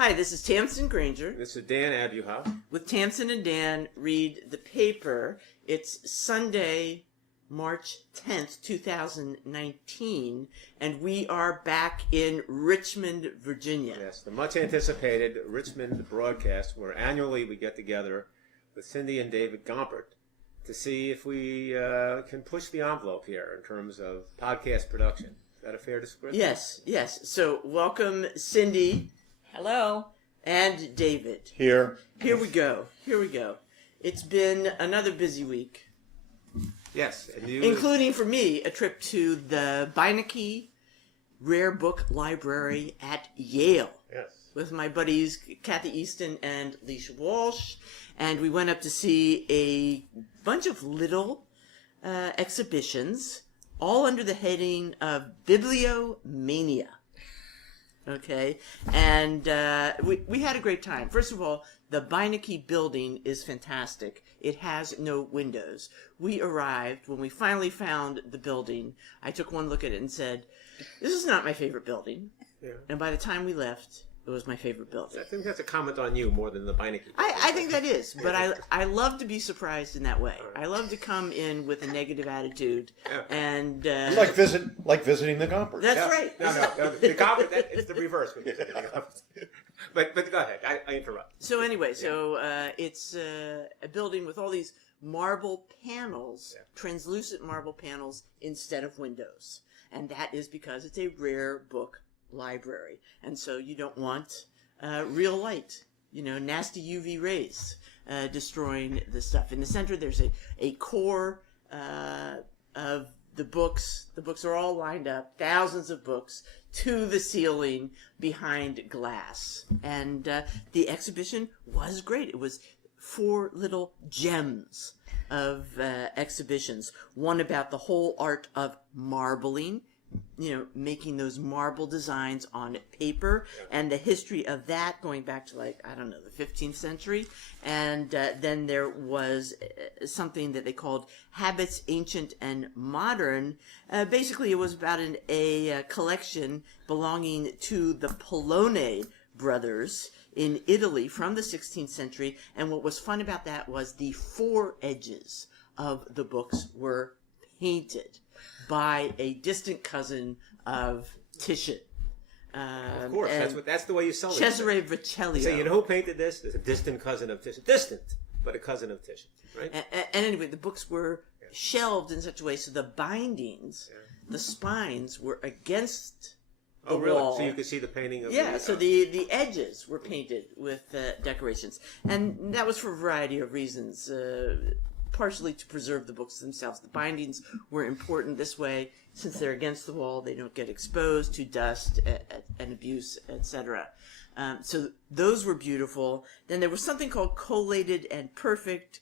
Hi, this is Tamsen Granger. This is Dan Abuhoff. With Tamsen and Dan Read the Paper. It's Sunday, March 10th, 2019, and we are back in Richmond, Virginia. Yes, the much anticipated Richmond broadcast, where annually we get together with Cindy and David Gompert to see if we can push the envelope here in terms of podcast production. Is that a fair description? Yes. So welcome, Cindy. Hello. And David. Here we go. It's been another busy week. Yes. Including for me, a trip to the Beinecke Rare Book Library at Yale. Yes. With my buddies Kathy Easton and Leisha Walsh. And we went up to see a bunch of little exhibitions, all under the heading of Bibliomania. Okay, and we had a great time. First of all, the Beinecke building is fantastic. It has no windows. We arrived, when we finally found the building, I took one look at it and said, this is not my favorite building. Yeah. And by the time we left, it was my favorite building. I think that's a comment on you more than the Beinecke. I think that is, but I love to be surprised in that way. I love to come in with a negative attitude, and like visiting the Gomperts. That's right. No, the Gompert, it's the reverse. But go ahead. I interrupt. So anyway, it's a building with all these marble panels, translucent marble panels instead of windows, and that is because it's a rare book library, and so you don't want real light, nasty UV rays destroying the stuff. In the center, there's a core of the books. The books are all lined up, thousands of books, to the ceiling behind glass. And the exhibition was great. It was 4 little gems of exhibitions. One about the whole art of marbling, making those marble designs on paper, and the history of that going back to the 15th century. And then there was something that they called Habits Ancient and Modern. Basically, it was about a collection belonging to the Polone brothers in Italy from the 16th century. And what was fun about that was the 4 edges of the books were painted by a distant cousin of Titian. Of course, that's the way you sell it. Cesare Vecellio. So who painted this? There's a distant cousin of Titian. Distant, but a cousin of Titian, right? And anyway, the books were shelved in such a way so the bindings, the spines, were against the wall. So you could see the painting of so the edges were painted with decorations. And that was for a variety of reasons. Partially to preserve the books themselves. The bindings were important this way. Since they're against the wall, they don't get exposed to dust and abuse, etc. So those were beautiful. Then there was something called Collated and Perfect.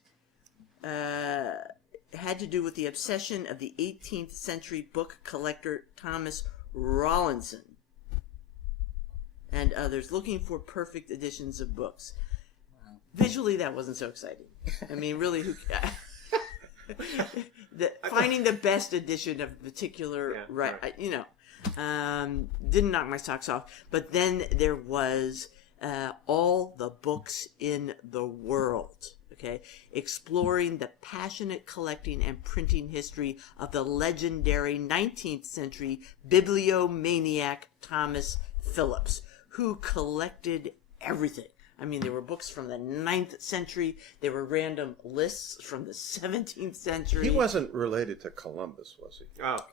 Had to do with the obsession of the 18th century book collector Thomas Rawlinson and others, looking for perfect editions of books. Visually, that wasn't so exciting. I mean, really, finding the best edition of a particular, didn't knock my socks off. But then there was all the books in the world, exploring the passionate collecting and printing history of the legendary 19th century bibliomaniac Thomas Phillips, who collected everything. I mean, there were books from the 9th century. There were random lists from the 17th century. He wasn't related to Columbus, was he? Oh.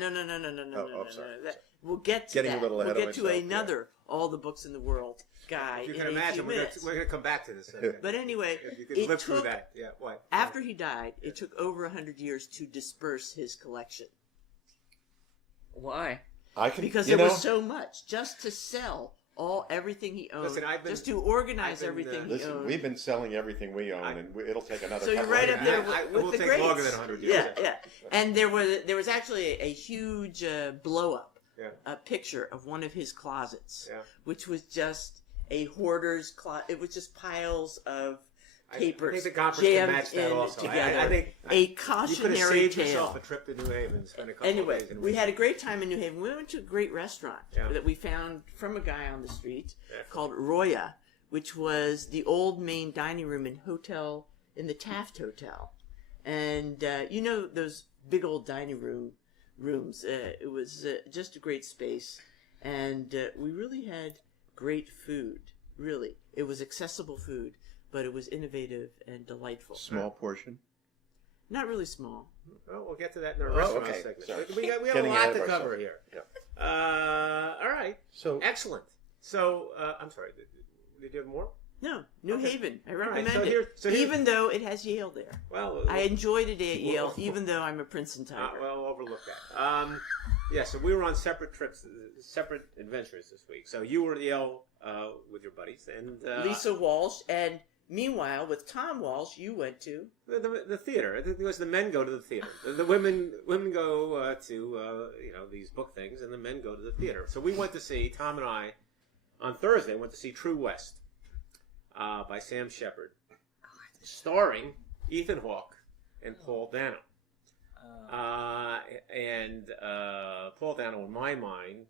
No. Sorry. We'll get to Getting that. a little ahead we'll of get myself, to another All the Books in the World guy. You can imagine, we're going to come back to this. But anyway, if you could live through that. Yeah, what? After he died, it took over 100 years to disperse his collection. Why? Because there was so much just to sell. Everything he owned, just to organize everything he owned. We've been selling everything we own, and it'll take another. So you're right up there with the greats. Longer than 100 years. Yeah. And there was actually a huge blow up, a picture of one of his closets, which was just a hoarder's closet. It was just piles of papers I think the Gompers can jammed match that in also. together. I think a you could have cautionary saved tale. yourself a trip to New Haven and spent a couple of Anyway, days in we had a great time in New Haven. We went to a great restaurant Yeah. that we found from a guy on the street Yeah. called Roya, which was the old main dining room in the Taft Hotel. And you know those big old dining rooms. It was just a great space, and we really had great food. Really, it was accessible food, but it was innovative and delightful. Small portion. Not really small. Well, we'll get to that in our restaurant okay. segment. Sorry. We have a Getting lot ahead to of cover ourselves. here. Yeah. All right. So Excellent. So, I'm sorry. Did you have more? No, New Haven. I recommend so it. here- Even though it has Yale there. Well, I enjoyed a day at Yale, Well- even though I'm a Princeton Tiger. well, overlook that. Yeah, so we were on separate trips, separate adventures this week. So you were at Yale with your buddies, and Lisa Walsh, and meanwhile, with Tom Walsh, you went to... the theater. Because the men go to the theater. The women go to these book things, and the men go to the theater. So we went to see, Tom and I, on Thursday, went to see True West by Sam Shepard, starring Ethan Hawke and Paul Dano. And Paul Dano, in my mind,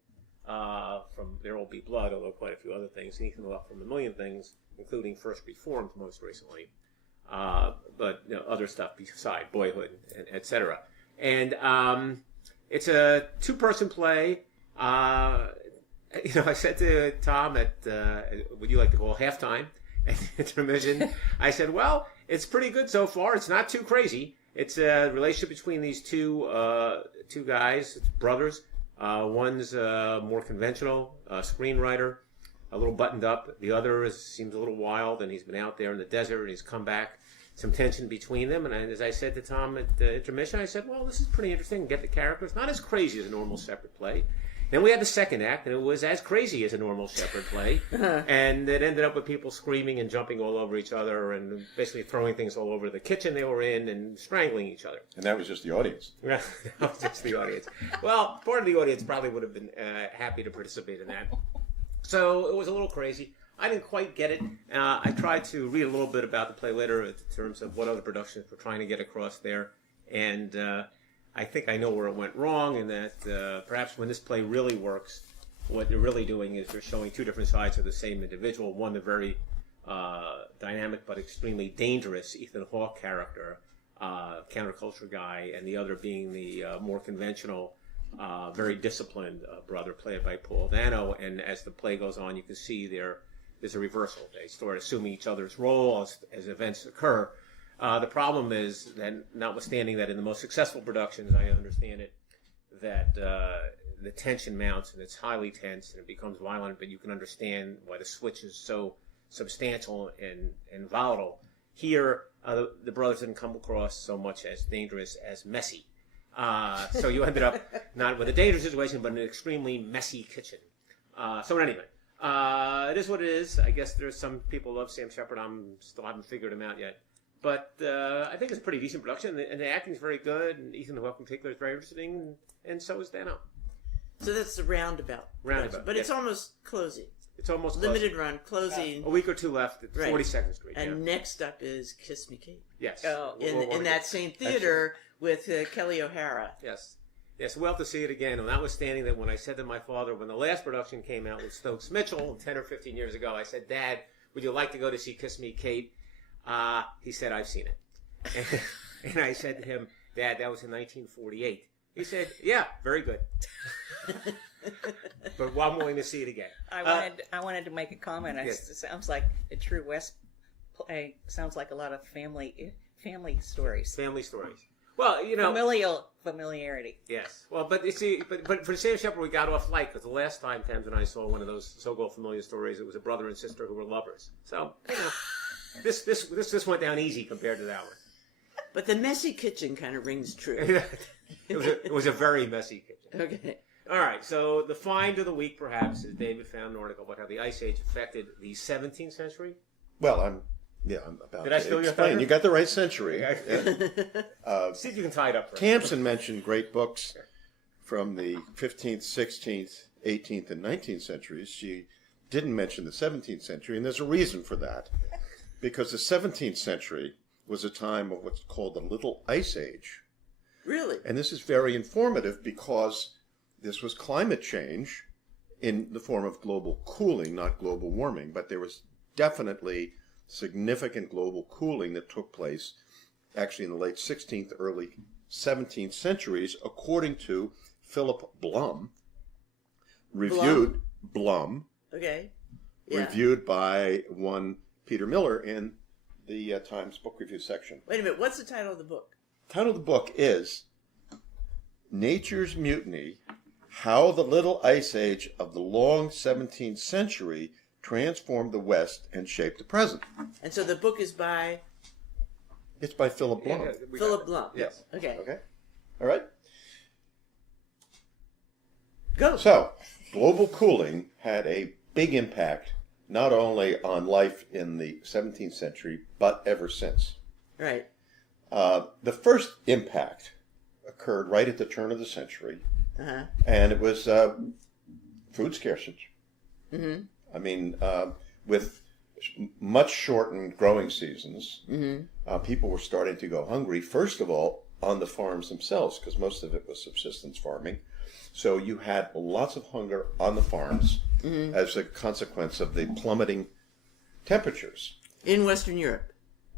from There Will Be Blood, although quite a few other things, and Ethan Hawke from a million things, including First Reformed most recently, but other stuff beside Boyhood, etc. And it's a two-person play. I said to Tom at what you like to call halftime at intermission, I said, well, it's pretty good so far. It's not too crazy. It's a relationship between these two guys, brothers. One's more conventional screenwriter, a little buttoned up. The other seems a little wild, and he's been out there in the desert, and he's come back. Some tension between them, and as I said to Tom at the intermission, I said, well, this is pretty interesting. Get the characters. Not as crazy as a normal Shepard play. Then we had the second act, and it was as crazy as a normal Shepard play. And it ended up with people screaming and jumping all over each other and basically throwing things all over the kitchen they were in and strangling each other. And that was just the audience. That was just the audience. Well, part of the audience probably would have been happy to participate in that. So it was a little crazy. I didn't quite get it. I tried to read a little bit about the play later in terms of what other productions were trying to get across there. And I think I know where it went wrong, and that perhaps when this play really works, what they're really doing is they're showing two different sides of the same individual. One, the very dynamic but extremely dangerous Ethan Hawke character, counterculture guy, and the other being the more conventional, very disciplined brother played by Paul Dano. And as the play goes on, you can see there's a reversal. They start assuming each other's role as events occur. The problem is that, notwithstanding that in the most successful productions, I understand it, that the tension mounts and it's highly tense and it becomes violent, but you can understand why the switch is so substantial and volatile. Here, the brothers didn't come across so much as dangerous as messy. So you ended up not with a dangerous situation, but an extremely messy kitchen. So anyway, it is what it is. I guess there's some people who love Sam Shepard. I still haven't figured him out yet. But I think it's a pretty decent production, and the acting is very good, and Ethan Hawke in particular is very interesting, and so is Dano. So that's the roundabout. Roundabout, But yes. it's almost closing. It's almost Limited run, closing. a week or two left at Right. 42nd Street. And Yeah. next up is Kiss Me Kate. Yes. In that same theater with Kelly O'Hara. Yes. Yes, we'll have to see it again. And notwithstanding that when I said to my father, when the last production came out with Stokes Mitchell 10 or 15 years ago, I said, Dad, would you like to go to see Kiss Me Kate? He said, I've seen it. And I said to him, Dad, that was in 1948. He said, yeah, very good. But I'm willing to see it again. I wanted to make a comment. Yes. It sounds like a True West play. Sounds like a lot of family stories. Family stories. Well, Familiarity. Yes. Well, but you see, but for Sam Shepard, we got off light because the last time Tamsen and I saw one of those so-called familiar stories, it was a brother and sister who were lovers. So, this went down easy compared to that one. But the messy kitchen kind of rings true. It was a very messy kitchen. Okay. All right, so the find of the week, perhaps, is David found an article about how the Ice Age affected the 17th century. Well, I'm about Did I to steal your explain. thunder? You got the right century. See if you can tie it up for us. Tamsen mentioned great books from the 15th, 16th, 18th, and 19th centuries. She didn't mention the 17th century, and there's a reason for that. because the 17th century was a time of what's called the Little Ice Age. Really? And this is very informative because this was climate change in the form of global cooling, not global warming, but there was definitely significant global cooling that took place actually in the late 16th, early 17th centuries, according to Philip Blum, reviewed Okay. Yeah. reviewed by one Peter Miller in the Times Book Review section. Wait a minute. What's the title of the book? The title of the book is Nature's Mutiny, How the Little Ice Age of the Long 17th Century Transformed the West and Shaped the Present. And so the book is by It's by Philip Blum. Philip Blum. Yes. Okay. Okay. All right. Go. So, global cooling had a big impact not only on life in the 17th century, but ever since. Right. The first impact occurred right at the turn of the century, Uh-huh. and it was food scarcity. Mm-hmm. I mean, with much shortened growing seasons, people were starting to go hungry, first of all, on the farms themselves, because most of it was subsistence farming. So you had lots of hunger on the farms as a consequence of the plummeting temperatures. In Western Europe.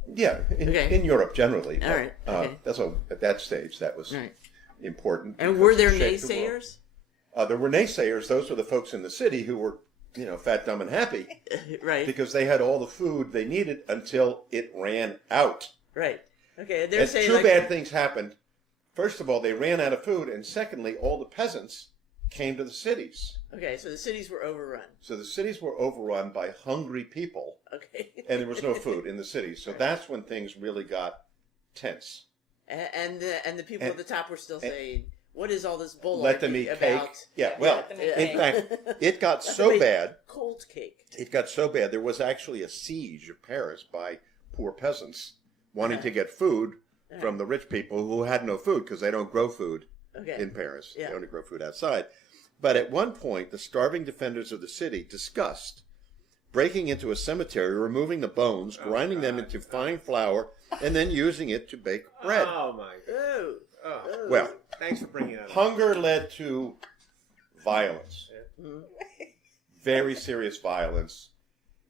Yeah, Okay. in Europe generally. All right, okay. That's at that stage that was Right. important. And because were it there shaped the world. naysayers? There were naysayers. Those were the folks in the city who were, fat, dumb, and happy Right. because they had all the food they needed until it ran out. Right. Okay. They're And saying two like, bad things happened. First of all, they ran out of food, and secondly, all the peasants came to the cities. Okay, so the cities were overrun. So the cities were overrun by hungry people, Okay. and there was no food in the cities. So that's when things really got tense. And the people at the top were still saying, "What is all this bull Let them eat about?" cake. Yeah, well, let them eat in cake. fact, it got Let them so eat bad. Cold cake. It got so bad. There was actually a siege of Paris by poor peasants wanting to get food from the rich people who had no food because they don't grow food Okay. in Paris. Yeah. They only grow food outside. But at one point, the starving defenders of the city discussed breaking into a cemetery, removing the bones, grinding them into fine flour, and then using it to bake bread. Oh my God. Oh. Oh. Well, Thanks for bringing that up. hunger led to violence, Mhm. very serious violence.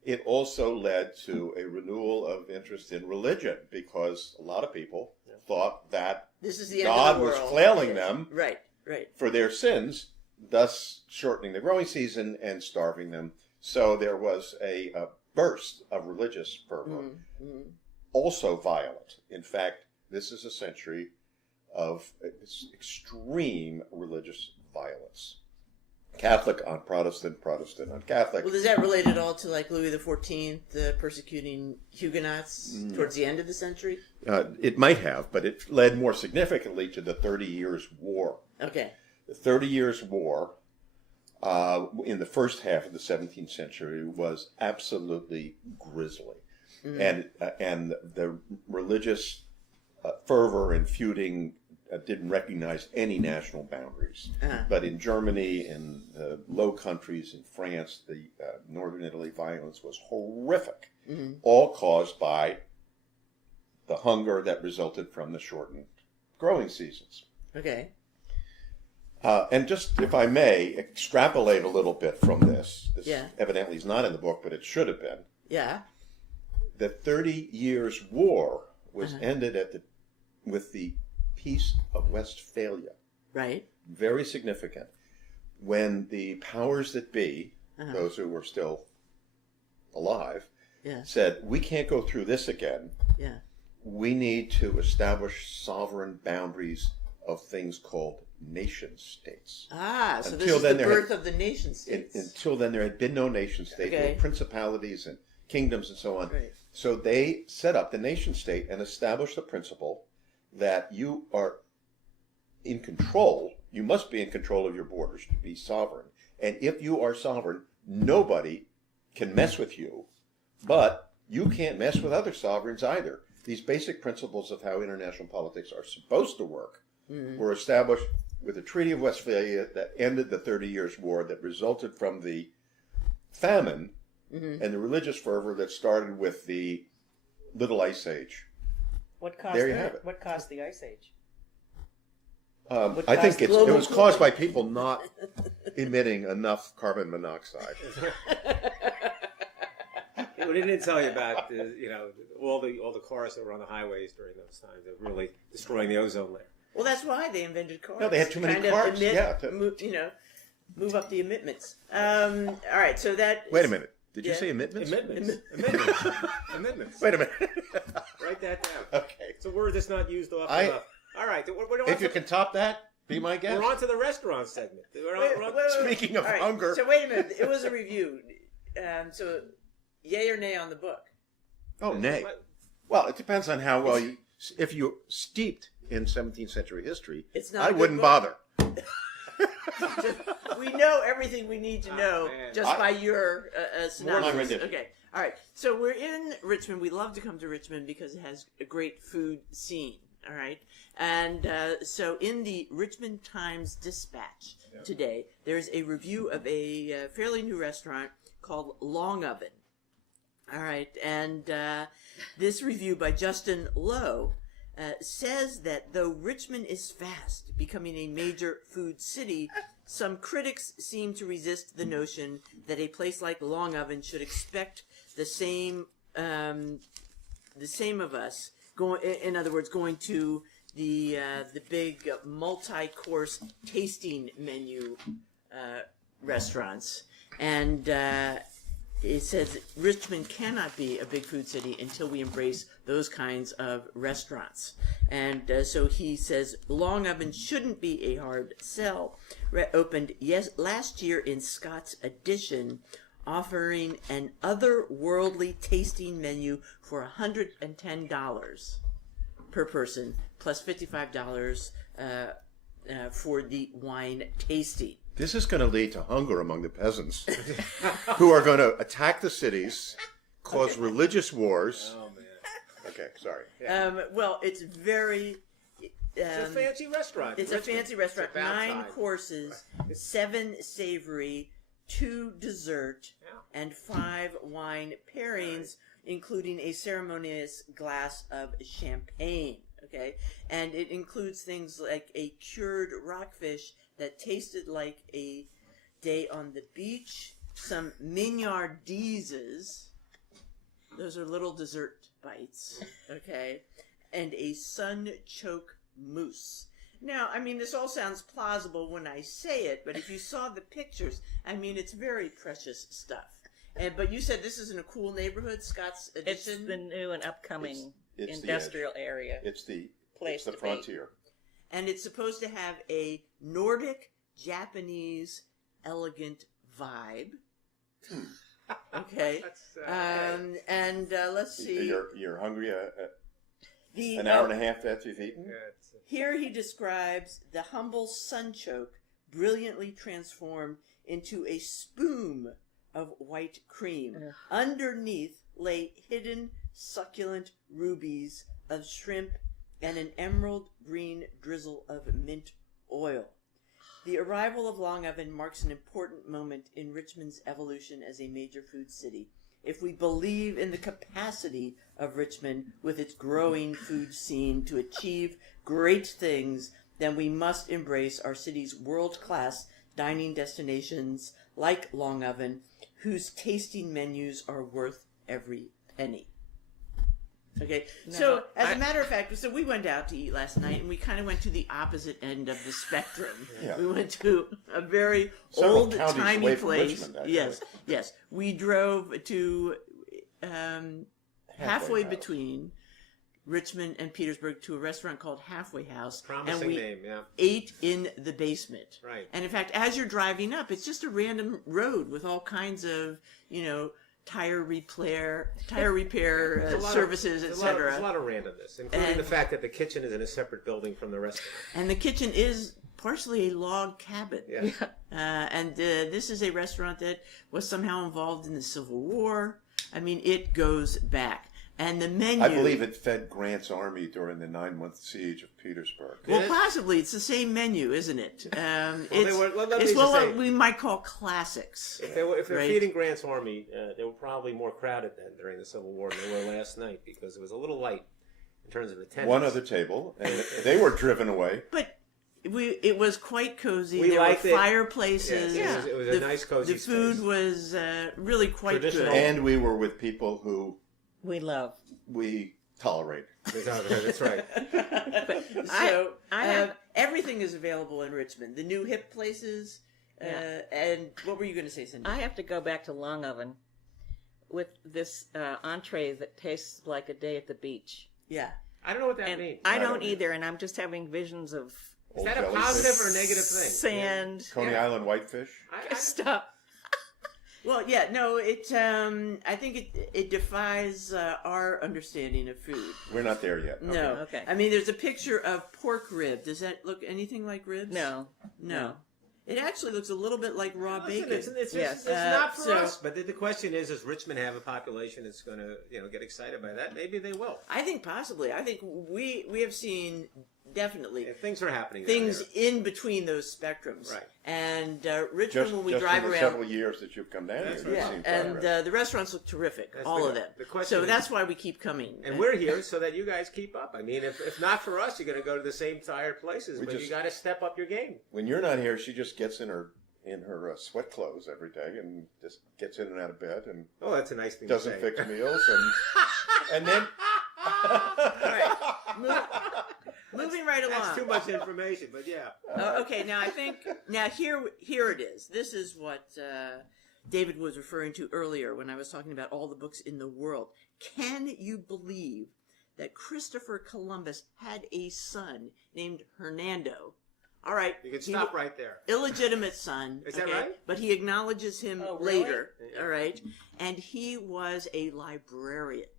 It also led to a renewal of interest in religion because a lot of people thought that This is the God end of the was world. flailing Yes. them Right. Right. for their sins, thus shortening the growing season and starving them. So there was a burst of religious fervor, also violent. In fact, this is a century of extreme religious violence. Catholic on Protestant, Protestant on Catholic. Well, does that relate at all to like Louis XIV persecuting Huguenots towards the end of the century? It might have, but it led more significantly to the 30 Years' War. Okay. The 30 Years' War in the first half of the 17th century was absolutely grisly. And the religious fervor and feuding didn't recognize any national boundaries. But in Germany, in the Low Countries, in France, the northern Italy violence was horrific, all caused by the hunger that resulted from the shortened growing seasons. Okay. And just, if I may, extrapolate a little bit from this. This Yeah. evidently is not in the book, but it should have been. Yeah. The 30 Years' War was ended with the Peace of Westphalia. Right. Very significant. When the powers that be, those who were still alive, Yeah. said, we can't go through this again. Yeah. We need to establish sovereign boundaries of things called nation states. Ah, so this Until is then the there had- birth of the nation states. Until then, there had been no nation state. There Okay. were principalities and kingdoms and so on. Right. So they set up the nation state and established the principle that you are in control. You must be in control of your borders to be sovereign. And if you are sovereign, nobody can mess with you, but you can't mess with other sovereigns either. These basic principles of how international politics are supposed to work were established with the Treaty of Westphalia that ended the 30 Years' War that resulted from the famine and the religious fervor that started with the Little Ice Age. What caused There you have it. What caused the Ice Age? I think it global was caused by people not emitting enough carbon monoxide. What they didn't tell you about all the cars that were on the highways during those times of really destroying the ozone layer. Well, that's why they invented cars. No, they had too many Kind of cars. move up the emitments. All right, so that. Wait a minute. Did you Yeah. say emitments? Amendments. Wait a minute. Write that down. Okay. It's a word that's not used often enough. All right. If you can top that, be my guest. We're on to the restaurant segment. Speaking of All right, hunger. So wait a minute. It was a review. So, yay or nay on the book? Oh, nay. Well, it depends on how well you. If you're steeped in 17th century history, It's not I a good wouldn't book. bother. We know everything we need to know man. just by your synopsis. rendition. Okay. All right. So we're in Richmond. We love to come to Richmond because it has a great food scene. All right. And so in the Richmond Times-Dispatch today, there's a review of a fairly new restaurant called Long Oven. All right. And this review by Justin Lowe says that though Richmond is fast becoming a major food city, some critics seem to resist the notion that a place like Long Oven should expect the same of us. In other words, going to the big multi-course tasting menu restaurants, and it says Richmond cannot be a big food city until we embrace those kinds of restaurants. And so he says Long Oven shouldn't be a hard sell. Opened last year in Scott's Addition, offering an otherworldly tasting menu for $110 per person, plus $55 for the wine tasting. This is going to lead to hunger among the peasants who are going to attack the cities, cause religious wars. Oh, man. Okay, sorry. Well, it's very... It's a fancy restaurant. It's Richmond. a fancy restaurant. It's 9 outside. courses, 7 savory, 2 dessert, and 5 wine pairings, including a ceremonious glass of champagne. Okay, and it includes things like a cured rockfish that tasted like a day on the beach, some mignardises, those are little dessert bites, okay, and a sun-choke mousse. Now, I mean, this all sounds plausible when I say it, but if you saw the pictures, I mean, it's very precious stuff. But you said this is in a cool neighborhood, Scott's It's Addition? the new and upcoming It's the industrial area. It's the Place the to be. frontier. And it's supposed to have a Nordic, Japanese, elegant vibe. Okay. Let's see. You're hungry The, an hour and a half after you've eaten? Here he describes the humble sunchoke brilliantly transformed into a spume of white cream. Ugh. Underneath lay hidden succulent rubies of shrimp and an emerald green drizzle of mint oil. The arrival of Long Oven marks an important moment in Richmond's evolution as a major food city. If we believe in the capacity of Richmond with its growing food scene to achieve great things, then we must embrace our city's world-class dining destinations like Long Oven, whose tasting menus are worth every penny. Okay, so as a matter of fact, so we went out to eat last night, and we kind of went to the opposite end of the spectrum. Yeah. We went to a very Several old-timey counties away from place. Richmond, actually. Yes. We drove to halfway House. between Richmond and Petersburg to a restaurant called Halfway House, Promising and we name, yeah. ate in the basement. Right. And in fact, as you're driving up, it's just a random road with all kinds of, tire repair services, There's etc. a lot of randomness, including And- the fact that the kitchen is in a separate building from the restaurant. And the kitchen is partially a log cabin. Yeah. And this is a restaurant that was somehow involved in the Civil War. I mean, it goes back. And the menu... I believe it fed Grant's army during the 9-month siege of Petersburg. Well, possibly. It's the same menu, isn't it? let me It's just say- what we might call classics. If they're Right. feeding Grant's army, they were probably more crowded then during the Civil War than they were last night because it was a little light in terms of attendance. One other table, and they were driven away. But it was quite cozy. We there liked were it. fireplaces. Yes, it was a nice, cozy The food space. was really quite Traditional. good. And we were with people who We love. we tolerate. That's right. So I have- everything is available in Richmond. The new hip places. And what were you going to say, Cindy? I have to go back to Long Oven with this entree that tastes like a day at the beach. Yeah. I don't know what that And means. I don't either, and I'm just having visions of Is that a jellyfish. positive or a negative thing? sand. Coney Island whitefish. Stop. Well, yeah, no, I think it defies our understanding of food. We're not there yet. Okay. No. Okay. I mean, there's a picture of pork rib. Does that look anything like ribs? No. No. It actually looks a little bit like raw Listen, bacon. it's Yes. not for So- us. But the question is, does Richmond have a population that's going to get excited by that? Maybe they will. I think possibly. I think we have seen definitely Yeah, things are happening. things down there. in between those spectrums. Right. And Richmond, Just, when we just drive in the around, several years that you've come down That's here, right. you've yeah, seen and progress. the restaurants look terrific, That's all the- of them. the question So is- that's why we keep coming. And we're here so that you guys keep up. I mean, if not for us, you're going to go to the same tired places. We But you just- got to step up your game. When you're not here, she just gets in her sweat clothes every day and just gets in and out of bed and Oh, that's a nice thing doesn't to say. fix meals and then Moving right along. That's too much information, but yeah. Okay, now I think here it is. This is what David was referring to earlier when I was talking about all the books in the world. Can you believe that Christopher Columbus had a son named Hernando? All right, You can stop right there. illegitimate son. Is that right? But he acknowledges him Oh, really? later. All right, and he was a librarian.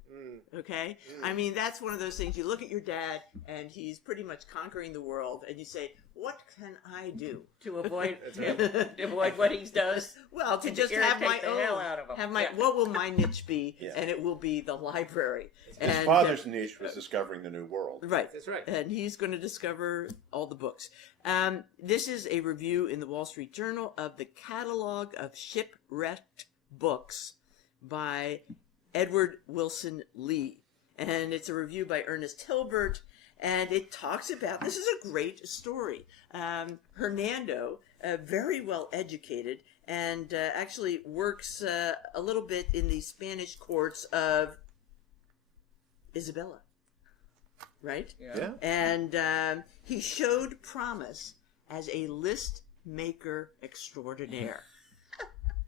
Okay? I mean, that's one of those things. You look at your dad, and he's pretty much conquering the world, and you say, what can I do? To avoid That's right. to avoid what he does. Well, to And just to have my irritate the own. hell out of 'em. Have my, Yeah. what will my niche be? Yeah. And it will be the library. his And, father's niche was discovering the new world. right. That's right. And he's going to discover all the books. This is a review in the Wall Street Journal of the catalog of shipwrecked books by Edward Wilson Lee. And it's a review by Ernest Hilbert. And it talks about, this is a great story. Hernando, very well educated, and actually works a little bit in the Spanish courts of Isabella. Right? Yeah. And he showed promise as a list maker extraordinaire.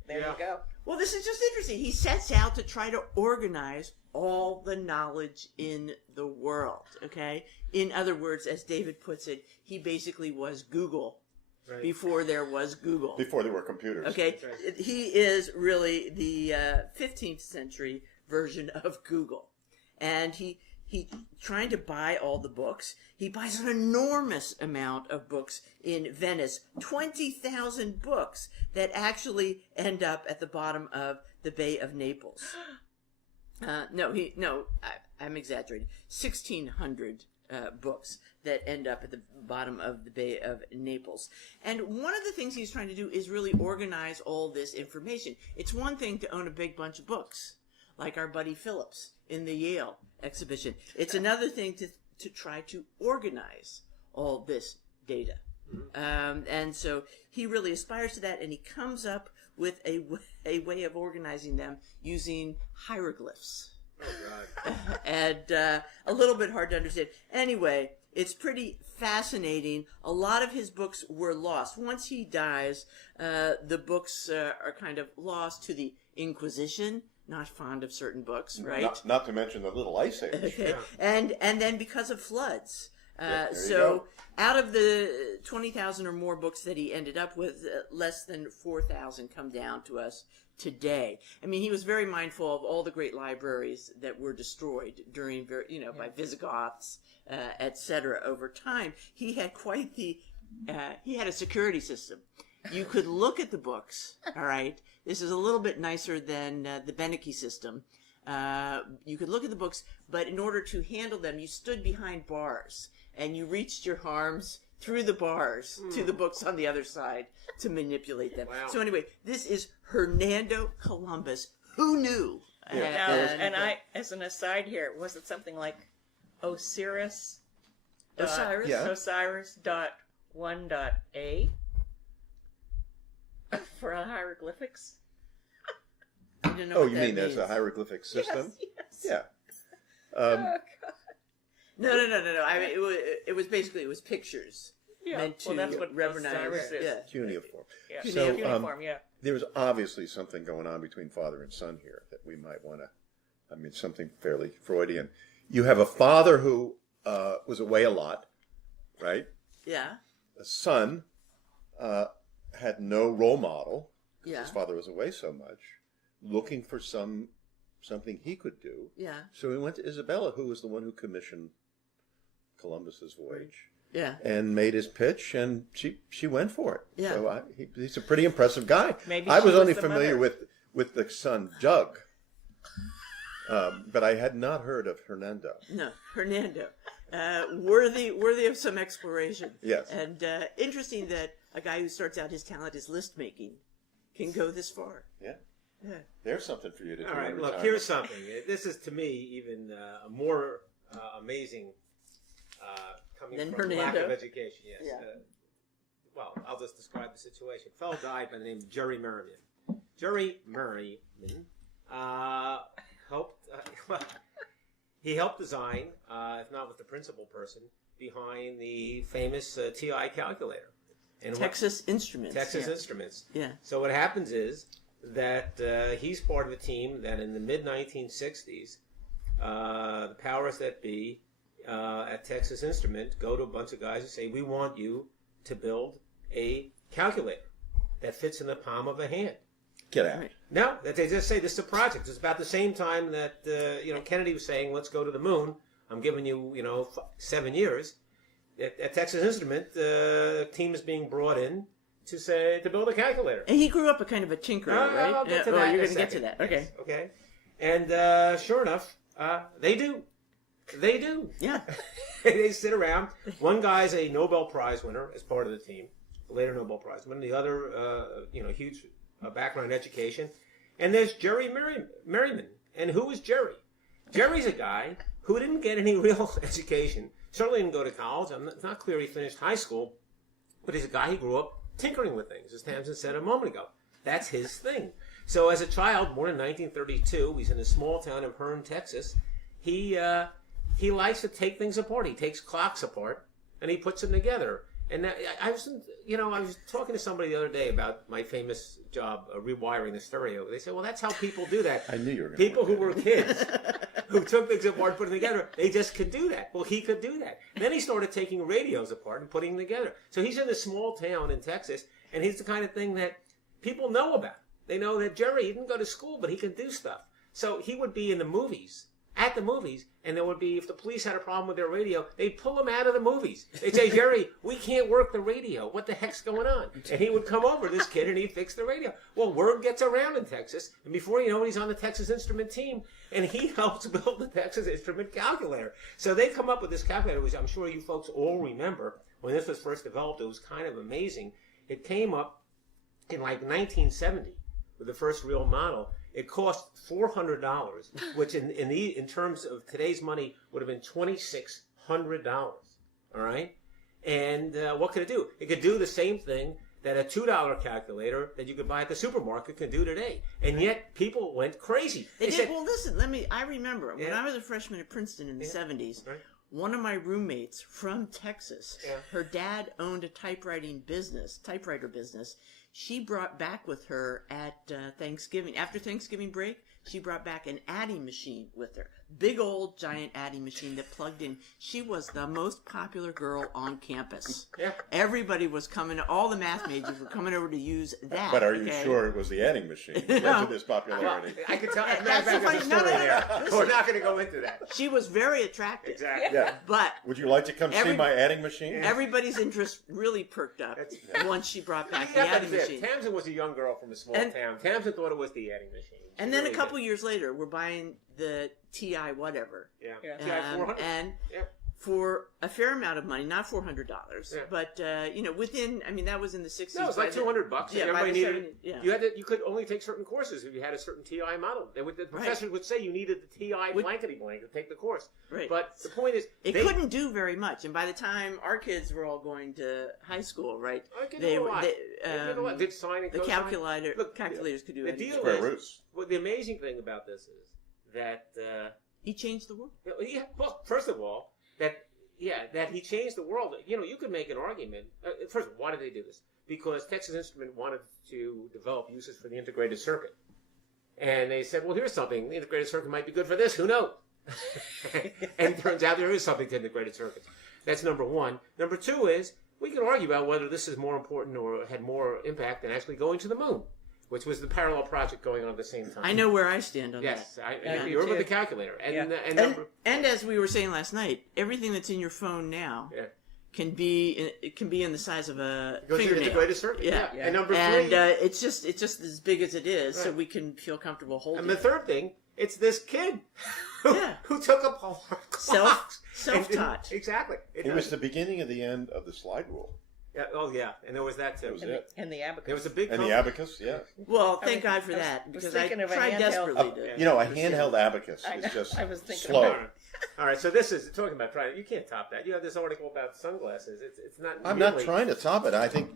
There Yeah. you go. Well, this is just interesting. He sets out to try to organize all the knowledge in the world, okay? In other words, as David puts it, he basically was Google Right. before there was Google. Before there were computers. Okay? That's right. He is really the 15th century version of Google. And he trying to buy all the books. He buys an enormous amount of books in Venice, 20,000 books that actually end up at the bottom of the Bay of Naples. I'm exaggerating. 1,600 books that end up at the bottom of the Bay of Naples. And one of the things he's trying to do is really organize all this information. It's one thing to own a big bunch of books, like our buddy Phillips in the Yale exhibition. It's another thing to try to organize all this data. And so he really aspires to that, and he comes up with a way of organizing them using hieroglyphs. Oh, God. And a little bit hard to understand. Anyway, it's pretty fascinating. A lot of his books were lost. Once he dies, the books are kind of lost to the Inquisition. Not fond of certain books, right? Not to mention the Little Ice Age. Okay. Yeah. And then because of floods. there you So go. out of the 20,000 or more books that he ended up with, less than 4,000 come down to us today. I mean, he was very mindful of all the great libraries that were destroyed during, by Visigoths, etc. Over time. He had quite he had a security system. You could look at the books, all right? This is a little bit nicer than the Beneke system. You could look at the books, but in order to handle them, you stood behind bars and you reached your arms through the bars to the books on the other side to manipulate them. Wow. So anyway, this is Hernando Columbus. Who knew? Now, and I, as an aside here, was it something like Osiris? Osiris? Yeah. Osiris.1.a for hieroglyphics? I don't know Oh, what you that mean means. as a hieroglyphic system? Yes. Yeah. Oh, God. No. I mean, it was basically pictures Yeah. meant to Well, that's what recognize. Osiris is. Yeah. Cuneiform. Yeah. So, Cuneiform, yeah. There's obviously something going on between father and son here that we might want to, something fairly Freudian. You have a father who was away a lot, right? Yeah. A son had no role model. Yeah. His father was away so much, looking for something he could do. Yeah. So he went to Isabella, who was the one who commissioned Columbus's voyage, Yeah. and made his pitch, and she went for it. Yeah. So he's a pretty impressive guy. Maybe I she was only the familiar mother. with the son Jug, but I had not heard of Hernando. No, Hernando. Worthy of some exploration. Yes. And interesting that a guy who starts out his talent is list making can go this far. Yeah. Yeah. There's something for you to do. All right, in look, retirement. here's something. This is, to me, even more amazing coming Than from lack Hernando? of education. Yes. Yeah. Well, I'll just describe the situation. A fellow died by the name of Jerry Merryman. Jerry Merryman he helped design, if not with the principal person, behind the famous TI calculator. And Texas Instruments. Texas Yeah. Instruments. Yeah. So what happens is that he's part of a team that in the mid-1960s, the powers that be at Texas Instrument go to a bunch of guys and say, we want you to build a calculator that fits in the palm of a hand. Get out. Right. No, that they just say this is a project. It's about the same time that Kennedy was saying, let's go to the moon. I'm giving you 7 years. At Texas Instrument, the team is being brought in to build a calculator. And he grew up a kind of a tinkerer, right? I'll get to Oh, that you're in a going to get to second. that. Okay. Okay. And sure enough, they do. They do. Yeah. They sit around. One guy's a Nobel Prize winner as part of the team, later Nobel Prize winner. The other, huge background in education. And there's Jerry Merryman. And who is Jerry? Jerry's a guy who didn't get any real education. Certainly didn't go to college. It's not clear he finished high school. But he's a guy who grew up tinkering with things, as Tamsen said a moment ago. That's his thing. So as a child, born in 1932, he's in a small town of Hearn, Texas. He likes to take things apart. He takes clocks apart and he puts them together. And I was talking to somebody the other day about my famous job rewiring the stereo. They said, "Well, that's how people do that." I knew you were going People who were kids who took things apart, put them together, they just could do that. Well, he could do that. Then he started taking radios apart and putting them together. So he's in a small town in Texas, and he's the kind of thing that people know about. They know that Jerry, he didn't go to school, but he can do stuff. So he would be in the movies, at the movies, and there would be, if the police had a problem with their radio, they'd pull him out of the movies. They'd say, Jerry, we can't work the radio. What the heck's going on? And he would come over, this kid, and he'd fix the radio. Well, word gets around in Texas, and before you know it, he's on the Texas Instrument team, and he helps build the Texas Instrument calculator. So they come up with this calculator, which I'm sure you folks all remember. When this was first developed, it was kind of amazing. It came up in like 1970 with the first real model. It cost $400, which in terms of today's money would have been $2,600. All right, and what could it do? It could do the same thing that a $2 calculator that you could buy at the supermarket can do today. And yet people went crazy. They did. said, Well, listen. I remember when I was a freshman at Princeton in the 70s. Right. One of my roommates from Texas, Yeah. her dad owned a typewriter business. She brought back with her at Thanksgiving. After Thanksgiving break, she brought back an adding machine with her. Big old giant adding machine that plugged in. She was the most popular girl on campus. Yeah. Everybody was coming, all the math majors were coming over to use that. But are you okay? sure it was the adding machine that led to this popularity? I could tell. As a matter of That's fact, the there's a funny- story no, no, there. no. Listen. We're not going to go into that. She was very attractive. Exactly. Yeah. But Would you like to come see my adding machine? everybody's interest really perked up once she brought back the Yeah, adding that's it. machine. Tamsen was a young girl from a small And- town. Tamsen thought it was the adding machine. And then a couple years later, we're buying the TI whatever. Yeah. Yeah. TI 400. And Yeah. for a fair amount of money, not $400, Yeah. but within, I mean, that was in the 60s. No, it was like $200. Yeah, and by everybody the needed. 70s, yeah. You could only take certain courses if you had a certain TI model. The professors would say you needed the TI blankety blank to take the course. Right. But the point is, It couldn't do very much, and by the time our kids were all going to high school, right? I could do a lot. Did sine and the cosine. calculators could do The anything. deal Square is, roots. well, the amazing thing about this is that He changed the world. well, first of all, that he changed the world. You could make an argument. First of all, why did they do this? Because Texas Instrument wanted to develop uses for the integrated circuit, and they said, "Well, here's something. The integrated circuit might be good for this. Who knows?" And it turns out there is something to integrated circuits. That's number one. Number two is we can argue about whether this is more important or had more impact than actually going to the moon, which was the parallel project going on at the same time. I know where I stand on Yes, that. you're with the calculator, and And as we were saying last night, everything that's in your phone now can be in the size of a goes to the fingernail. integrated circuit. Yeah. And number three, And it's just as big as it is, so we can feel comfortable holding. and the third thing, it's this kid Yeah. who took apart clocks. Self-taught. Exactly. It was the beginning of the end of the slide rule. Yeah, and there was that too. was it. And the abacus. There was a big And the company. abacus, yeah. Well, thank mean, God for I was- that, was because I thinking of a tried handheld- desperately to. A understand. handheld abacus I is know. just I was thinking slow. about All right, so this is talking about trying. You can't top that. You have this article about sunglasses. It's not. I'm really, not trying to top it. I think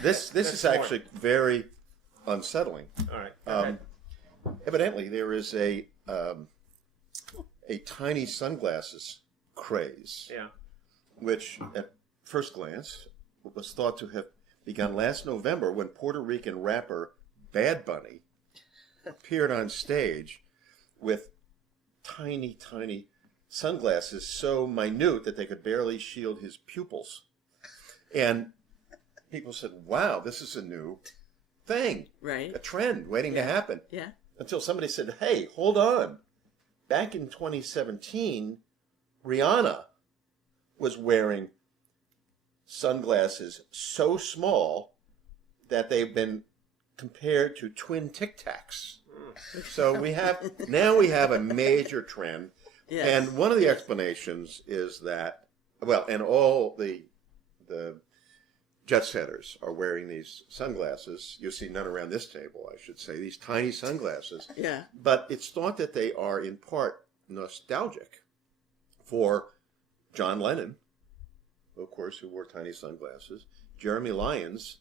this That's is more. actually very unsettling. All right. go ahead. Evidently, there is a tiny sunglasses craze, Yeah. which at first glance was thought to have begun last November when Puerto Rican rapper Bad Bunny appeared on stage with tiny, tiny sunglasses so minute that they could barely shield his pupils. And people said, wow, this is a new thing, Right. a trend waiting to happen. Yeah. Until somebody said, hey, hold on. Back in 2017, Rihanna was wearing sunglasses so small that they've been compared to twin Tic Tacs. So we have a major trend. Yes. And one of the explanations is that, and all the jet setters are wearing these sunglasses. You see none around this table, I should say, these tiny sunglasses. Yeah. But it's thought that they are in part nostalgic for John Lennon, of course, who wore tiny sunglasses. Jeremy Lyons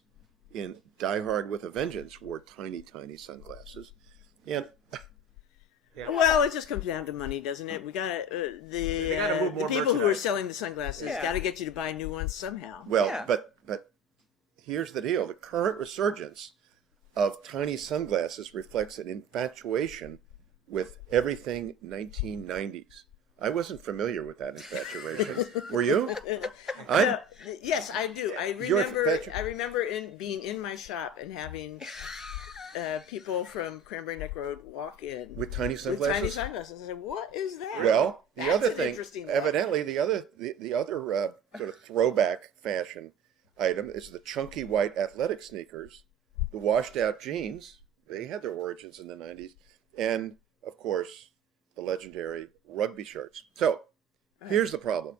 in Die Hard with a Vengeance wore tiny, tiny sunglasses. And Yeah. Well, it just comes down to money, doesn't it? We gotta gotta move the more people who are merchandise. selling the sunglasses Yeah. got to get you to buy new ones somehow. Yeah. but here's the deal. The current resurgence of tiny sunglasses reflects an infatuation with everything 1990s. I wasn't familiar with that infatuation. Were you? Yes, I do. I You're remember. infatu- I remember being in my shop and having people from Cranberry Neck Road walk in With tiny with sunglasses? tiny sunglasses. I said, "What is that?" Well, the That's other an thing, interesting look. evidently, the other sort of throwback fashion item is the chunky white athletic sneakers, the washed out jeans. They had their origins in the 90s. And, of course, the legendary rugby shirts. So, here's the problem.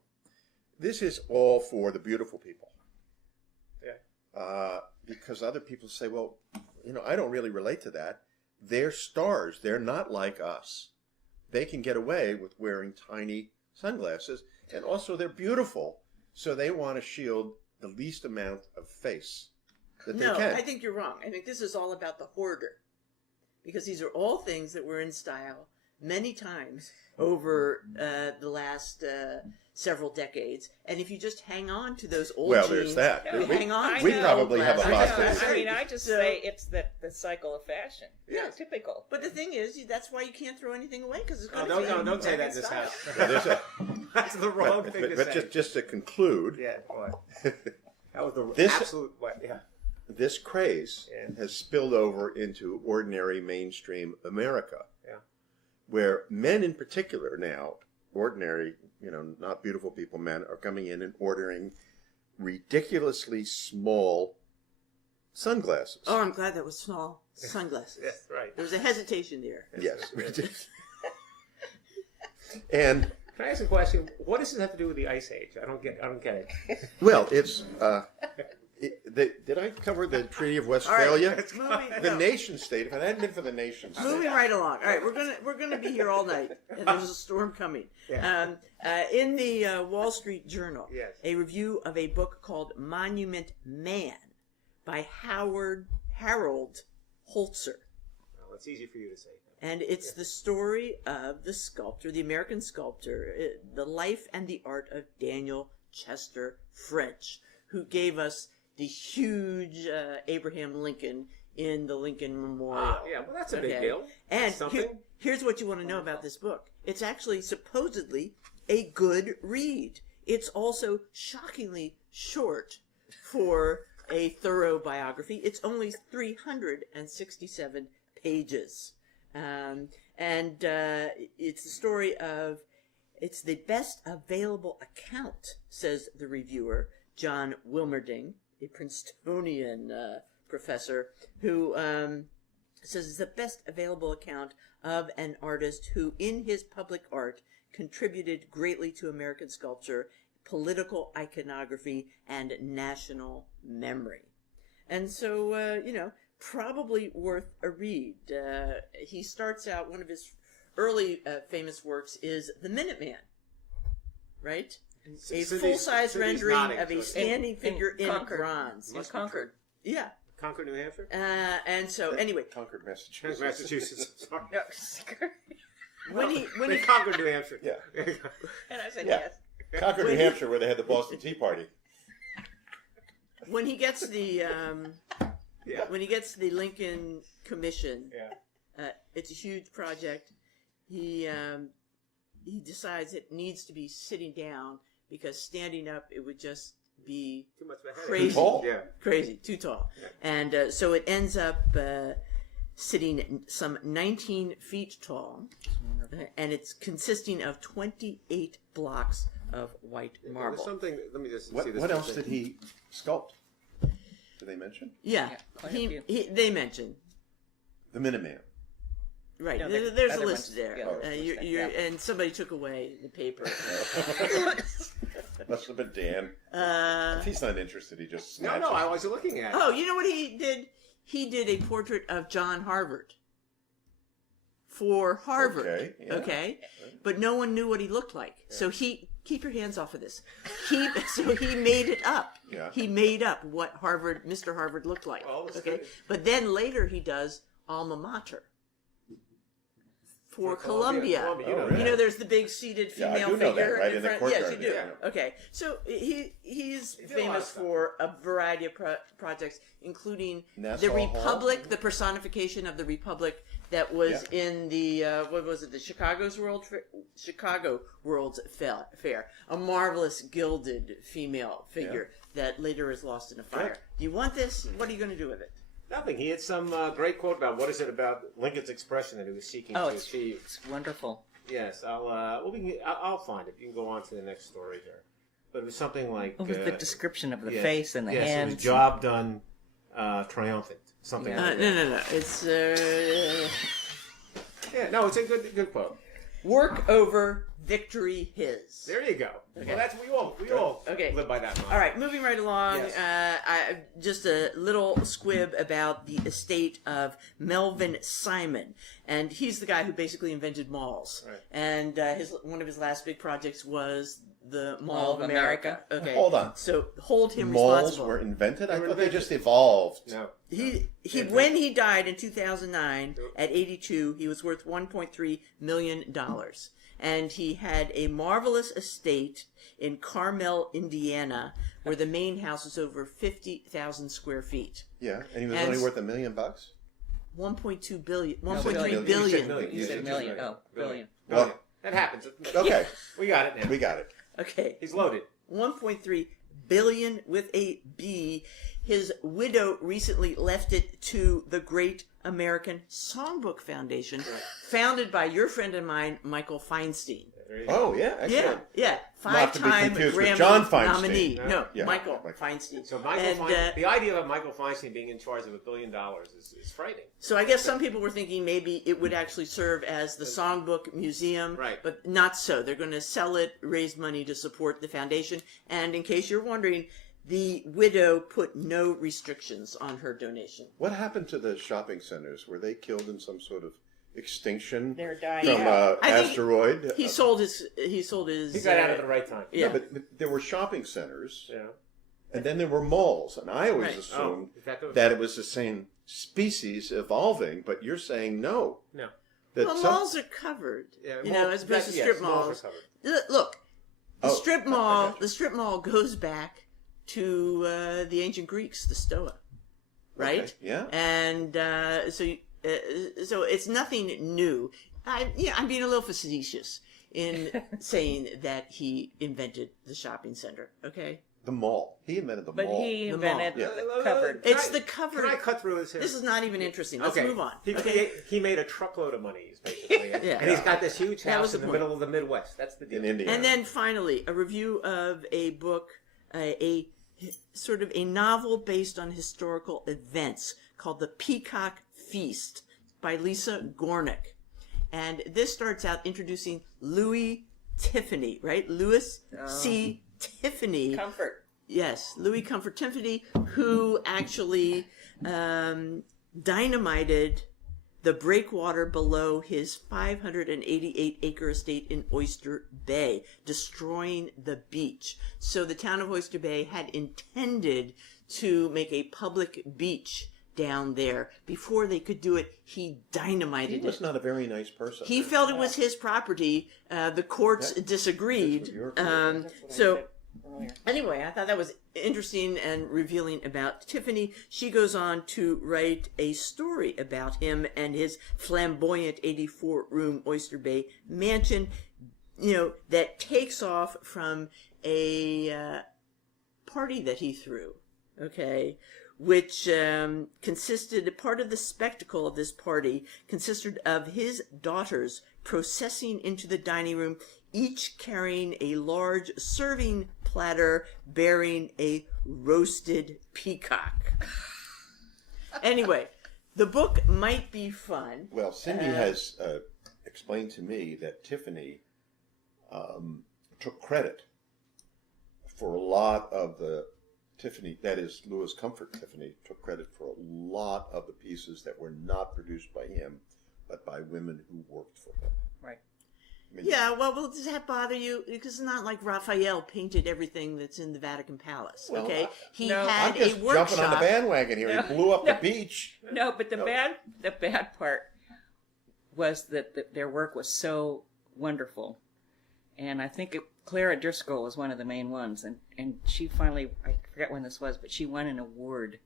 This is all for the beautiful people. Yeah. Because other people say, well, I don't really relate to that. They're stars. They're not like us. They can get away with wearing tiny sunglasses, and also they're beautiful, so they want to shield the least amount of face that they No, can. I think you're wrong. I think this is all about the hoarder, because these are all things that were in style many times over the last several decades. And if you just hang on to those old Well, jeans, there's that. you We- hang on. we to probably old have a glasses. lot to I mean, I just So- say it's the cycle of fashion. Yeah. Typical. But the thing is, that's why you can't throw anything away, because it's Oh, going to don't say that in this Style. house. Yeah, there's a- That's the wrong but thing to but say. just to conclude, Yeah, boy. That was the This- absolute. What? Yeah. this craze has spilled over into ordinary mainstream America. Yeah. Where men in particular now, ordinary, not beautiful people, men, are coming in and ordering ridiculously small sunglasses. Oh, I'm glad that was small. Sunglasses. Yes, right. There was a hesitation there. Yes. And Can I ask a question? What does this have to do with the Ice Age? I don't get it. well, it's did I cover the Treaty of Westphalia? The nation state. If it hadn't been for the nation state, Moving right along. All right, we're gonna be here all night, and there's a storm coming. Yeah. In the Wall Street Journal, Yes. a review of a book called Monument Man by Harold Holzer. Well, it's easy for you to say. And it's the story of the sculptor, the American sculptor, the life and the art of Daniel Chester French, who gave us the huge Abraham Lincoln in the Lincoln Memorial. Yeah, well, that's a big deal. And Something. here's what you want to know about this book. It's actually supposedly a good read. It's also shockingly short for a thorough biography. It's only 367 pages. It's the story of, it's the best available account, says the reviewer, John Wilmerding, a Princetonian professor, who says it's the best available account of an artist who, in his public art, contributed greatly to American sculpture, political iconography, and national memory. And so, probably worth a read. He starts out, one of his early famous works is The Minuteman, right? A full-size rendering of a standing figure in Concord. bronze. In Concord. Yeah. Concord, New Hampshire? And so, anyway, Concord, Massachusetts. Massachusetts. Sorry. when he Concord, New Hampshire. Yeah. And I said Yeah. yes. Concord, New Hampshire, where they had the Boston Tea Party. when he gets the Yeah. when he gets the Lincoln Commission, Yeah. it's a huge project. He decides it needs to be sitting down because standing up it would just be Too much of a headache. crazy. Too tall. Yeah. Crazy, too tall. Yeah. And so it ends up sitting some 19 feet tall, and it's consisting of 28 blocks of white There's marble. something. Let me just see What this. else did he sculpt? Did they mention? Yeah, Yeah, quite a few. they mention. The Minuteman. Right, No, there's a other list ones. there. Yeah, You're, and somebody took away the paper. Must have been Dan. If he's not interested, he just No, snatches. I was looking at it. Oh, you know what he did? He did a portrait of John Harvard for Harvard. Okay, yeah. Okay? But no one knew what he looked like. So keep your hands off of this. So he made it up. Yeah. He made up what Mr. Harvard looked like. Well, that's okay? good. But then later he does Alma Mater for Columbia. You know, Oh, really? You know, there's the big seated Yeah, I female do know figure that, right, in the Yes, courtyard, you do. yeah. Okay, so he's did a lot of famous stuff. for a variety of projects, incling Nassau the Hall? Republic, the personification of the Republic that was in the what was it? The Chicago World's Fair. A marvelous gilded female figure that later is lost in a fire. Right. Do you want this? What are you going to do with it? Nothing. He had some great quote about what is it about Lincoln's expression that he was seeking to achieve. It's wonderful. Yes, I'll find it. You can go on to the next story here. But it was something like With the description of the yes, face and the yes, hands. it was job done, triumphant. Something. Yeah. Like that. No. It's Yeah, no, it's a good quote. work over, victory his. There you go. Okay. Well, that's we all Okay. live by that motto. All right, moving right along. Yes. Just a little squib about the estate of Melvin Simon, and he's the guy who basically invented malls. Right. And one of his last big projects was the Mall of America. Okay, Hold on. So hold him Malls responsible. were invented? I They were thought they invented. just evolved. No. He when he died in 2009 at 82, he was worth $1.3 million. And he had a marvelous estate in Carmel, Indiana, where the main house was over 50,000 square feet. Yeah, and he was And only worth $1 million? 1.2 billion, No, 1.3 billion. billion. You said million. Oh, billion. Well, That happens. okay, We got it now. we got it. Okay, He's loaded. 1.3 billion with a B. His widow recently left it to the Great American Songbook Foundation, founded by your friend and mine, Michael Feinstein. There you Oh, go. yeah, excellent. Yeah. Not to be Five-time confused with Grammy John Feinstein. nominee. No. No, Yeah. Michael Feinstein. So Michael And, the idea of Michael Feinstein being in charge of $1 billion is frightening. So I guess some people were thinking maybe it would actually serve as the Songbook Museum, Right. but not so. They're going to sell it, raise money to support the foundation. And in case you're wondering, the widow put no restrictions on her donation. What happened to the shopping centers? Were they killed in some sort of extinction They're dying from out. I think asteroid? He sold his. He got out at the right time. Yeah. No, but there were shopping centers, Yeah. and then there were malls, and I always Right. assumed Is that the- that it was the same species evolving. But you're saying no. No. That Well, some- malls are covered, Yeah, as opposed to strip malls. are covered. Look, the Oh, strip I mall. got you. The strip mall goes back to the ancient Greeks, the Stoa, right? Okay, yeah. And so it's nothing new. I'm being a little facetious in saying that he invented the shopping center. Okay, The mall. He invented the But mall. he The invented mall. the covered. it's the cover. Can I cut through this here? This is not even interesting. Let's okay. move on. He made a truckload of money, basically. Yeah. And he's got this huge That was house the in the point. middle of the Midwest. That's the deal. in India. And then finally, a review of a book, a sort of a novel based on historical events called The Peacock Feast by Lisa Gornick. And this starts out introducing Louis Tiffany, right? Louis C. Tiffany. Comfort. Yes, Louis Comfort Tiffany, who actually dynamited the breakwater below his 588-acre estate in Oyster Bay, destroying the beach. So the town of Oyster Bay had intended to make a public beach down there. Before they could do it, he dynamited he was it. not a very nice person. He felt it was his property. The courts disagreed. That's what you're saying. That's what I So said earlier. anyway, I thought that was interesting and revealing about Tiffany. She goes on to write a story about him and his flamboyant 84-room Oyster Bay mansion, that takes off from a party that he threw, okay, which consisted, part of the spectacle of this party consisted of his daughters processing into the dining room, each carrying a large serving platter bearing a roasted peacock. Anyway, the book might be fun. Well, Cindy has explained to me that Tiffany took credit for a lot of the Tiffany, that is, Louis Comfort Tiffany, took credit for a lot of the pieces that were not produced by him, but by women who worked for him. Right. I mean, Yeah, well, does that bother you? Because it's not like Raphael painted everything that's in the Vatican Palace, Well, okay? He no, had I'm just a jumping on the workshop. bandwagon here. He blew up the No. beach. No, but the No. bad part was that their work was so wonderful, and I think Clara Driscoll was one of the main ones, and she finally, I forget when this was, but she won an award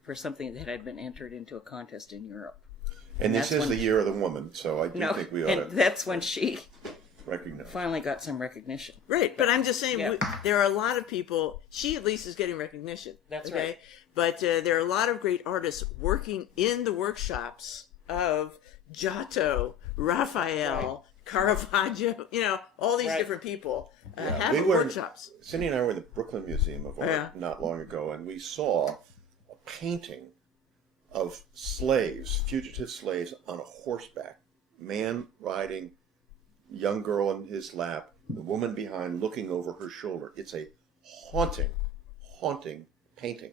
for something that had been entered into a contest in Europe. And this that's is when- the year of the woman, so I do think we ought and to that's when she recognize. finally got some recognition. Right, but I'm just saying, Yeah. there are a lot of people, she at least is getting recognition. That's okay? right. But there are a lot of great artists working in the workshops of Giotto, Raphael, Caravaggio, all these Right. different people Yeah, have we were- workshops. Cindy and I were in the Brooklyn Museum of Art Yeah. not long ago, and we saw a painting of slaves, fugitive slaves, on a horseback. Man riding, young girl in his lap, the woman behind looking over her shoulder. It's a haunting, haunting painting.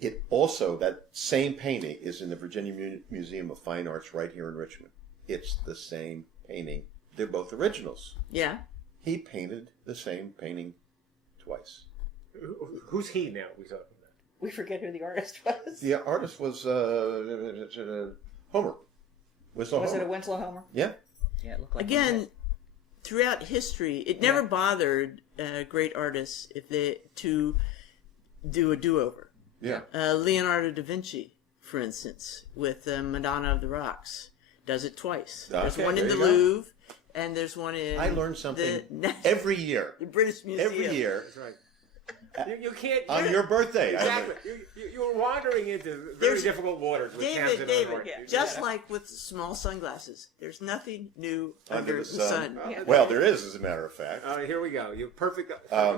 It also, that same painting is in the Virginia Museum of Fine Arts right here in Richmond. It's the same painting. They're both originals. Yeah. He painted the same painting twice. Who's he now? We talking about? We forget who the artist was. The artist was Homer. Was Homer. it a Winslow Homer? Yeah. Yeah, it looked like Again, throughout history, it never bothered great artists to do a do-over. Yeah. Leonardo da Vinci, for instance, with Madonna of the Rocks, does it twice. There's Okay, one in there the you go. Louvre, and there's one in I learned something the every year. British Museum. Every year. That's right. You can't. On your birthday. Exactly. You were wandering into very difficult waters with Tamsen. David, just like with small sunglasses, there's nothing new under the sun. Well, there is, as a matter of fact. Here we go. You're perfect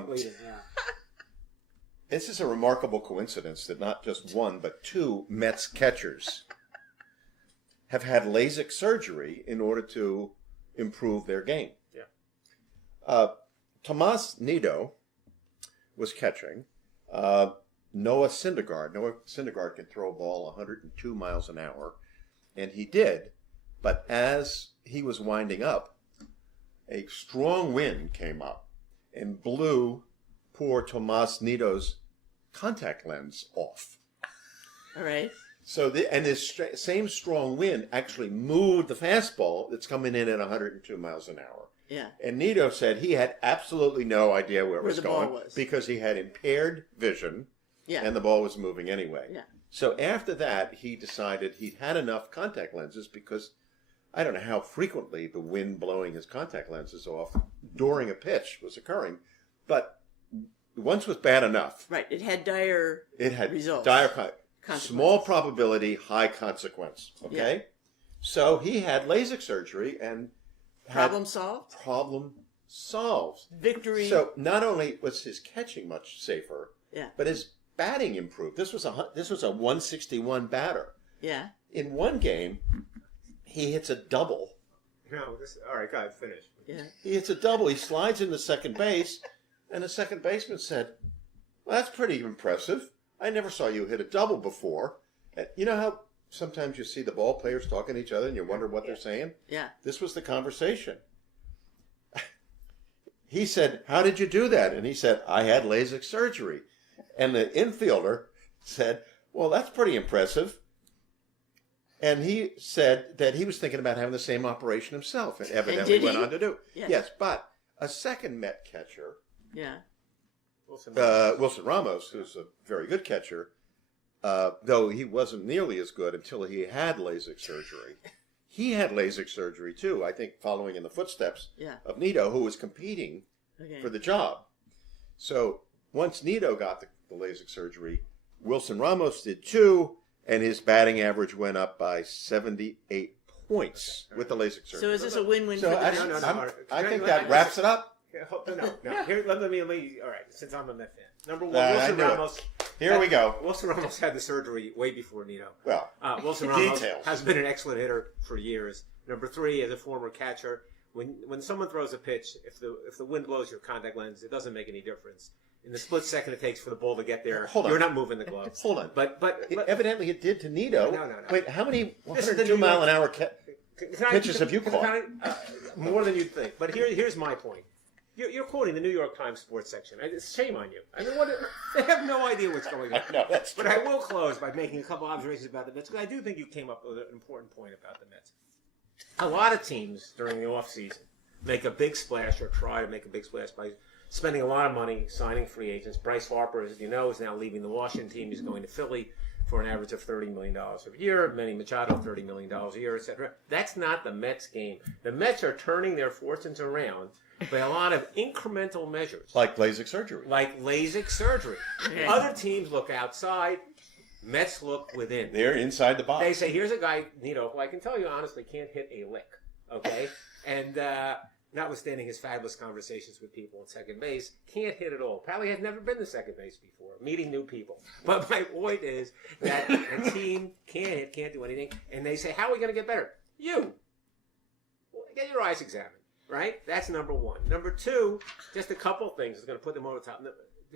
leading. Yeah. This is a remarkable coincidence that not just one, but two Mets catchers have had LASIK surgery in order to improve their game. Yeah. Tomas Nido was catching. Noah Syndergaard. Noah Syndergaard can throw a ball 102 miles an hour, and he did. But as he was winding up, a strong wind came up and blew poor Tomas Nido's contact lens off. All right. So, this same strong wind actually moved the fastball that's coming in at 102 miles an hour. Yeah. And Nido said he had absolutely no idea where it was the going ball was. because he had impaired vision, and the ball was moving anyway. Yeah. So after that, he decided he'd had enough contact lenses because I don't know how frequently the wind blowing his contact lenses off during a pitch was occurring, but once was bad enough. Right. It had dire results. Small probability, high consequence. Okay? Yeah. So he had LASIK surgery and Problem solved? Problem solved. Victory. So not only was his catching much safer, but his batting improved. This was a 161 batter. Yeah. In one game, he hits a double. No, all right, go ahead, finish. Yeah. He hits a double. He slides into second base, and the second baseman said, "Well, that's pretty impressive. I never saw you hit a double before." And you know how sometimes you see the ball players talking to each other and you wonder what they're saying? Yeah. This was the conversation. He said, "How did you do that?" And he said, "I had LASIK surgery." And the infielder said, "Well, that's pretty impressive." And he said that he was thinking about having the same operation himself, and evidently went on to do. Yes, but a second Met catcher, Wilson Ramos, who's a very good catcher, though he wasn't nearly as good until he had LASIK surgery. He had LASIK surgery too, I think, following in the footsteps of Nido, who was competing for the job. So once Nido got the LASIK surgery, Wilson Ramos did too, and his batting average went up by 78 points with the LASIK surgery. So is this a win-win for the Mets? I think that wraps it up. No. Here, let me. All right, since I'm a Met fan. Number one, Wilson Ramos. Here we go. Wilson Ramos had the surgery way before Nido. Well, Wilson Ramos has been an excellent hitter for years. Number three, as a former catcher, when someone throws a pitch, if the wind blows your contact lens, it doesn't make any difference. In the split second it takes for the ball to get there, you're not moving the glove. Hold on. But evidently it did to Nido. No. Wait, how many 102 mile an hour pitches have you caught? More than you'd think. But here's my point. You're quoting the New York Times sports section. Shame on you. I mean, they have no idea what's going on. No, that's true. But I will close by making a couple observations about the Mets, because I do think you came up with an important point about the Mets. A lot of teams during the offseason make a big splash or try to make a big splash by spending a lot of money signing free agents. Bryce Harper, as you know, is now leaving the Washington team. He's going to Philly for an average of $30 million a year. Manny Machado, $30 million a year, etc. That's not the Mets game. The Mets are turning their fortunes around by a lot of incremental measures. Like LASIK surgery. Other teams look outside. Mets look within. They're inside the box. They say, here's a guy, Nido, who I can tell you honestly can't hit a lick. Okay? And notwithstanding his fabulous conversations with people at second base, can't hit at all. Probably has never been to second base before, meeting new people. But my point is that a team can't hit, can't do anything, and they say, how are we going to get better? You. Well, get your eyes examined, right? That's number one. Number two, just a couple things is going to put them over the top.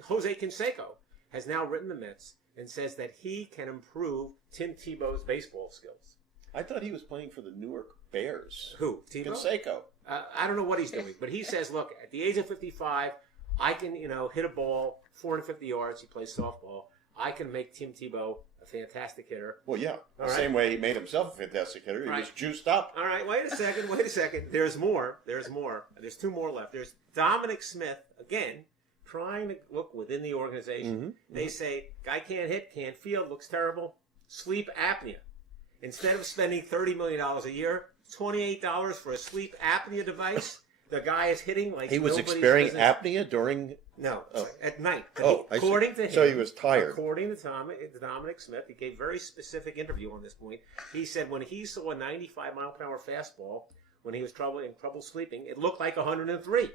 Jose Canseco has now written the Mets and says that he can improve Tim Tebow's baseball skills. I thought he was playing for the Newark Bears. Who? Tebow? Canseco. I don't know what he's doing, but he says, look, at the age of 55, I can, hit a ball 450 yards. He plays softball. I can make Tim Tebow a fantastic hitter. Well, yeah. The same way he made himself a fantastic hitter. He was juiced up. All right, wait a second. There's more. There's two more left. There's Dominic Smith, again, trying to look within the organization. Mm-hmm. They say, guy can't hit, can't field, looks terrible. Sleep apnea. Instead of spending $30 million a year, $28 for a sleep apnea device. The guy is hitting like He was nobody's experiencing business. apnea during. No, Oh. at night. Oh, I see. According to him. So he was tired. According to Dominic Smith, he gave very specific interview on this point. He said when he saw a 95-mile-per-hour fastball, when he was in trouble sleeping, it looked like 103.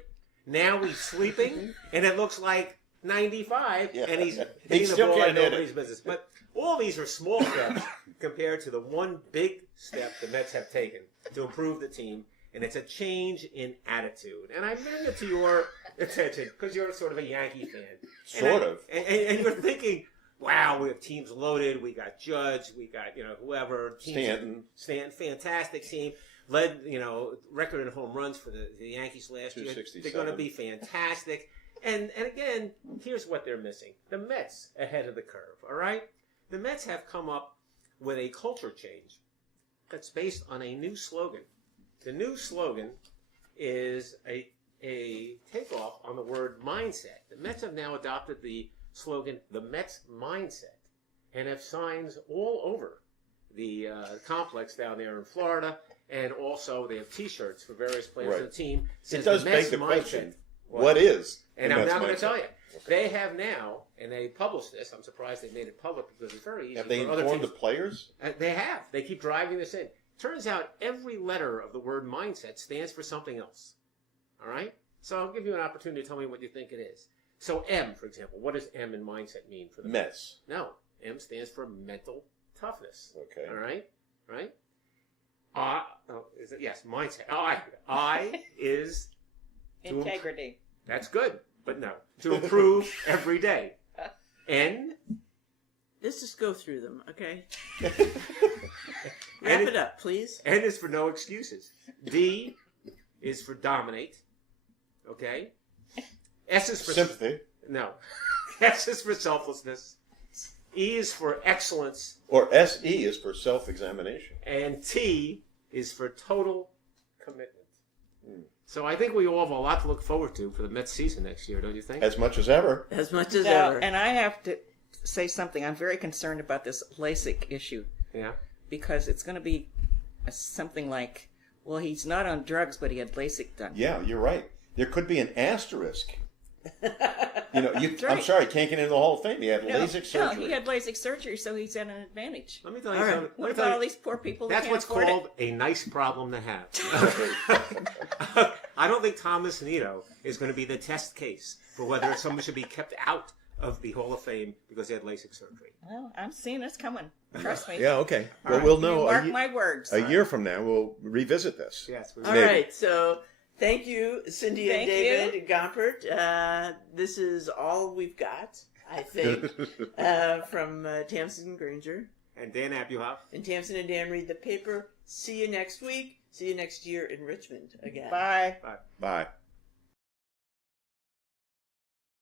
Now he's sleeping, and it looks like 95, Yeah. and he's He hitting the still ball like can't hit nobody's it. business. But all these are small steps compared to the one big step the Mets have taken to improve the team, and it's a change in attitude. And I bring it to your attention because you're sort of a Yankee fan. Sort of. And you're thinking, wow, we have teams loaded. We got Judge. We got, whoever. Stanton, fantastic team. Led, record in home runs for the Yankees last year. 267. They're going to be fantastic. And again, here's what they're missing. The Mets ahead of the curve, all right? The Mets have come up with a culture change that's based on a new slogan. The new slogan is a takeoff on the word mindset. The Mets have now adopted the slogan, the Mets mindset, and have signs all over the complex down there in Florida, and also they have T-shirts for various players of the team. It does the Mets beg the mindset. question, what is And the I'm Mets now going to mindset? tell you. Okay. They have now, and they published this. I'm surprised they made it public because it's very easy. Have they for other informed the teams. players? They have. They keep driving this in. Turns out every letter of the word mindset stands for something else. All right? So I'll give you an opportunity to tell me what you think it is. So M, for example. What does M in mindset mean for the Mets. No. M stands for mental toughness. Okay. All right? Right? Yes, mindset. I is... Integrity. That's good, but no. To improve every day. N... Let's just go through them, okay? And Wrap it up, please. N is for no excuses. D is for dominate. Okay? S is for... Sympathy. No. S is for selflessness. E is for excellence. Or SE is for self-examination. And T is for total commitment. So I think we all have a lot to look forward to for the Mets season next year, don't you think? As much as ever. As much as Now, ever. and I have to say something. I'm very concerned about this LASIK issue Yeah. because it's going to be something like, well, he's not on drugs, but he had LASIK done. Yeah, you're right. There could be an asterisk. I'm right. sorry, can't get into the Hall of Fame. He had LASIK surgery. No, he had LASIK surgery, so he's at an advantage. Let me tell you All right. something. Let What me about tell all you, these poor people that that's can't what's afford called a nice problem to have. I don't think Thomas Nito is going to be the test case for whether someone should be kept out of the Hall of Fame because they had LASIK surgery. Well, I'm seeing this coming. Trust me. Yeah, okay. All Well, right. we'll You know mark my words. a year from now. We'll revisit this. Yes. All Maybe. right, so thank you, Cindy and Thank David Gompert. This is all we've got, I think, from Tamsen and Granger. And Dan Abuhoff. And Tamsen and Dan read the paper. See you next week. See you next year in Richmond again. Bye. Bye. Bye.